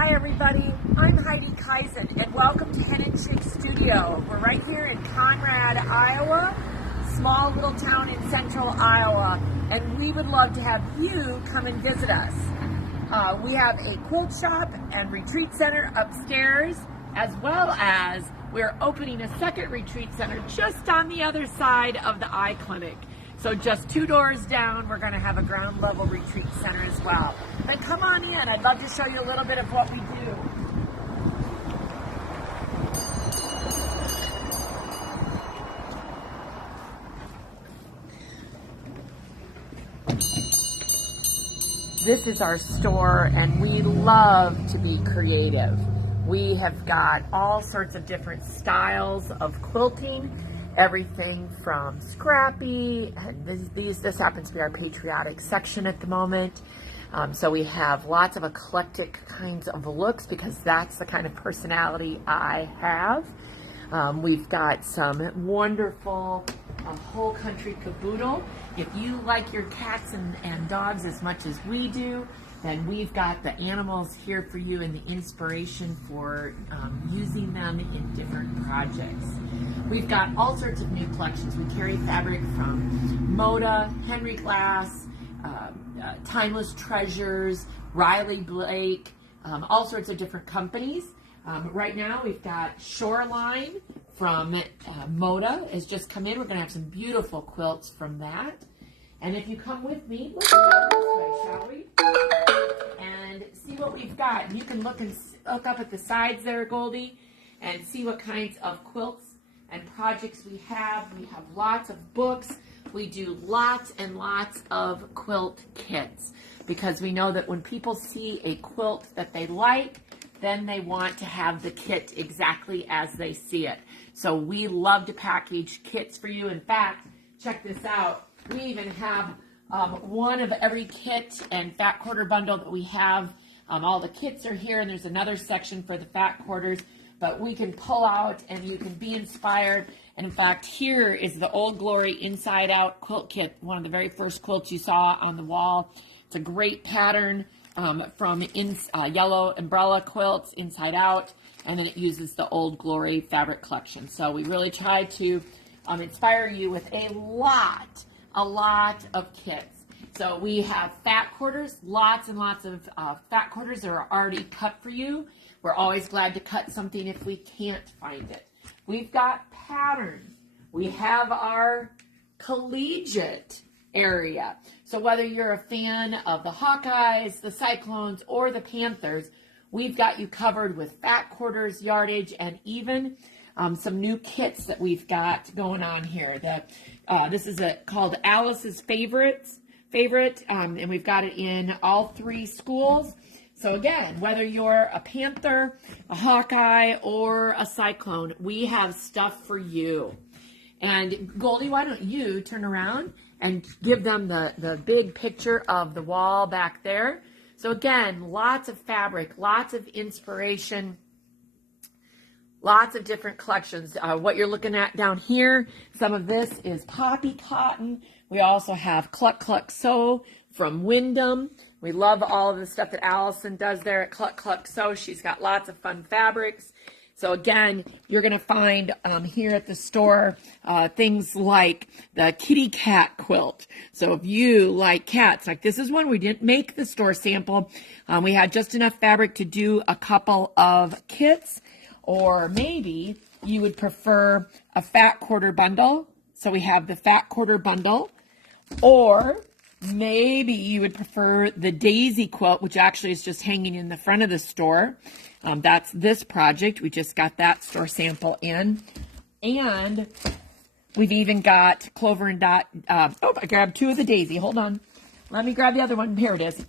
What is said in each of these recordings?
Hi everybody, I'm Heidi Kaisand and welcome to Hen Chicks Studio. We're right here in Conrad, Iowa, small little town in central Iowa, and we would love to have you come and visit us. We have a quilt shop and retreat center upstairs, as well as we're opening a second retreat center just on the other side of the eye clinic. So just 2 doors down, we're going to have a ground level retreat center as well. Then come on in. I'd love to show you a little bit of what we do. This is our store, and we love to be creative. We have got all sorts of different styles of quilting. Everything from scrappy, and this happens to be our patriotic section at the moment. So we have lots of eclectic kinds of looks because that's the kind of personality I have. We've got some wonderful whole country caboodle. If you like your cats and dogs as much as we do, then we've got the animals here for you and the inspiration for using them in different projects. We've got all sorts of new collections. We carry fabric from Moda, Henry Glass, Timeless Treasures, Riley Blake, all sorts of different companies. Right now we've got Shoreline from Moda has just come in. We're going to have some beautiful quilts from that. And if you come with me, let's go this way, shall we? And see what we've got. And you can look up at the sides there, Goldie, and see what kinds of quilts and projects we have. We have lots of books. We do lots and lots of quilt kits because we know that when people see a quilt that they like, then they want to have the kit exactly as they see it. So we love to package kits for you. In fact, check this out. We even have one of every kit and fat quarter bundle that we have. All the kits are here, and there's another section for the fat quarters, but we can pull out and you can be inspired. And in fact, here is the Old Glory Inside Out quilt kit, one of the very first quilts you saw on the wall. It's a great pattern from yellow umbrella quilts, inside out, and then it uses the Old Glory fabric collection. So we really try to inspire you with a lot of kits. So we have fat quarters, lots and lots of fat quarters that are already cut for you. We're always glad to cut something if we can't find it. We've got patterns. We have our collegiate area. So whether you're a fan of the Hawkeyes, the Cyclones, or the Panthers, we've got you covered with fat quarters, yardage, and even some new kits that we've got going on here. This is called Alice's Favorite, and we've got it in all 3 schools. So again, whether you're a Panther, a Hawkeye, or a Cyclone, we have stuff for you. And Goldie, why don't you turn around and give them the big picture of the wall back there. So again, lots of fabric, lots of inspiration, lots of different collections. What you're looking at down here, some of this is poppy cotton. We also have Cluck Cluck Sew from Wyndham. We love all of the stuff that Allison does there at Cluck Cluck Sew. She's got lots of fun fabrics. So again, you're going to find here at the store things like the kitty cat quilt. So if you like cats, like this is one we didn't make the store sample. We had just enough fabric to do a couple of kits. Or maybe you would prefer a fat quarter bundle. So we have the fat quarter bundle. Or maybe you would prefer the daisy quilt, which actually is just hanging in the front of the store. That's this project. We just got that store sample in. And we've even got Clover and Dot. I grabbed 2 of the daisy. Hold on. Let me grab the other one. Here it is.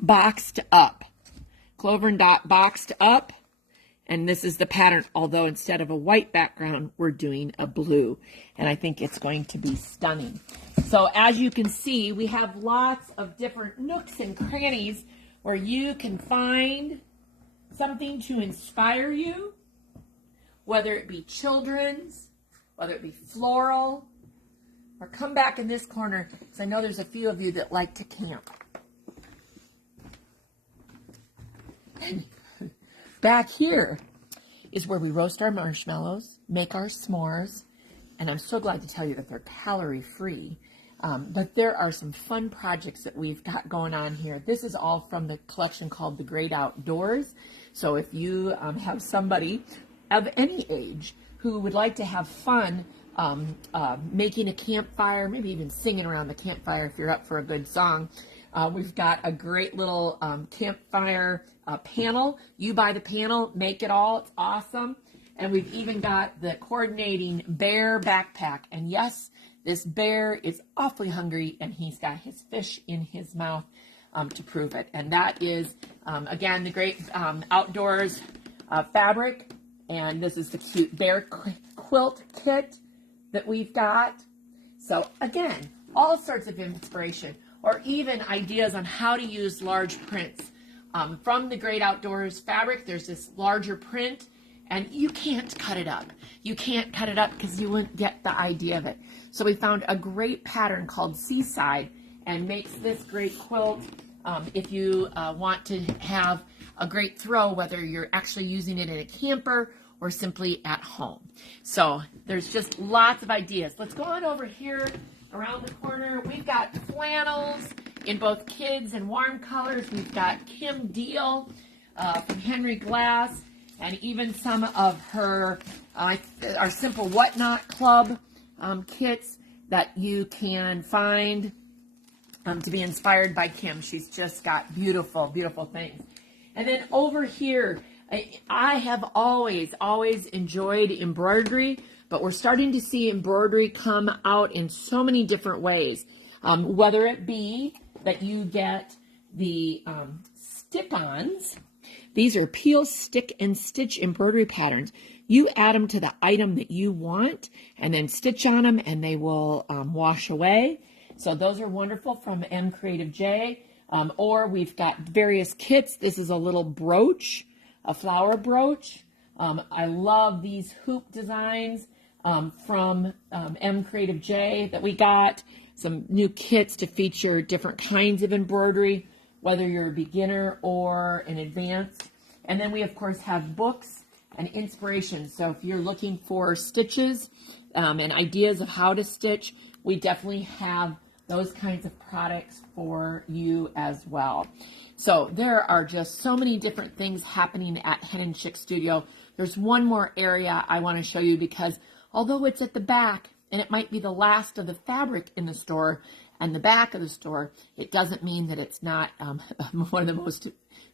Boxed up. Clover and Dot boxed up. And this is the pattern, although instead of a white background, we're doing a blue. And I think it's going to be stunning. So as you can see, we have lots of different nooks and crannies where you can find something to inspire you, whether it be children's, whether it be floral, or come back in this corner, because I know there's a few of you that like to camp. Back here is where we roast our marshmallows, make our s'mores, and I'm so glad to tell you that they're calorie free. But there are some fun projects that we've got going on here. This is all from the collection called The Great Outdoors. So if you have somebody of any age who would like to have fun making a campfire, maybe even singing around the campfire if you're up for a good song, we've got a great little campfire panel. You buy the panel, make it all. It's awesome. And we've even got the coordinating bear backpack. And yes, this bear is awfully hungry, and he's got his fish in his mouth to prove it. And that is, again, the Great Outdoors fabric. And this is the cute bear quilt kit that we've got. So again, all sorts of inspiration, or even ideas on how to use large prints. From the Great Outdoors fabric, there's this larger print, and you can't cut it up. You can't cut it up because you wouldn't get the idea of it. So we found a great pattern called Seaside, and makes this great quilt if you want to have a great throw, whether you're actually using it in a camper or simply at home. So there's just lots of ideas. Let's go on over here around the corner. We've got flannels in both kids and warm colors. We've got Kim Deal from Henry Glass, and even some of her our Simple Whatnot Club kits that you can find to be inspired by Kim. She's just got beautiful, beautiful things. And then over here, I have always enjoyed embroidery, but we're starting to see embroidery come out in so many different ways. Whether it be that you get the stick-ons. These are peel, stick, and stitch embroidery patterns. You add them to the item that you want and then stitch on them, and they will wash away. So those are wonderful from M Creative J. Or we've got various kits. This is a little brooch, a flower brooch. I love these hoop designs from M Creative J that we got. Some new kits to feature different kinds of embroidery, whether you're a beginner or an advanced. And then we, of course, have books and inspiration. So if you're looking for stitches and ideas of how to stitch, we definitely have those kinds of products for you as well. So there are just so many different things happening at Hen Chicks Studio. There's one more area I want to show you, because although it's at the back and it might be the last of the fabric in the store and the back of the store, it doesn't mean that it's not one of the most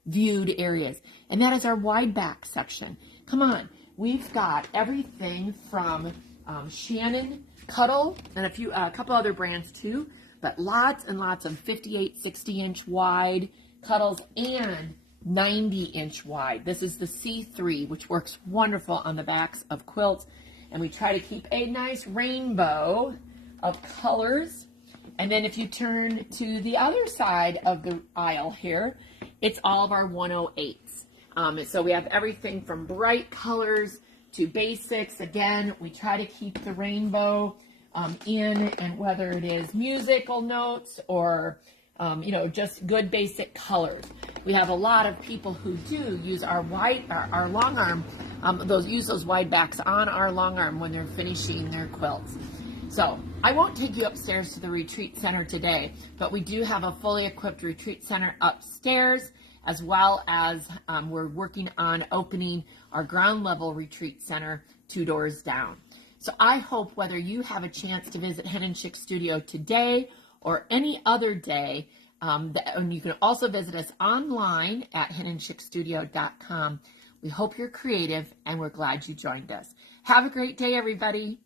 viewed areas. And that is our wide back section. Come on, we've got everything from Shannon Cuddle and a couple other brands too, but lots and lots of 58, 60-inch wide cuddles and 90-inch wide. This is the C3, which works wonderful on the backs of quilts. And we try to keep a nice rainbow of colors. And then if you turn to the other side of the aisle here, it's all of our 108s. So we have everything from bright colors to basics. Again, we try to keep the rainbow in, and whether it is musical notes or just good basic colors. We have a lot of people who do use our long arm, use those wide backs on our long arm when they're finishing their quilts. So I won't take you upstairs to the retreat center today, but we do have a fully equipped retreat center upstairs, as well as we're working on opening our ground level retreat center 2 doors down. So I hope whether you have a chance to visit Hen Chicks Studio today or any other day, and you can also visit us online at henandchicksstudio.com. We hope you're creative, and we're glad you joined us. Have a great day, everybody.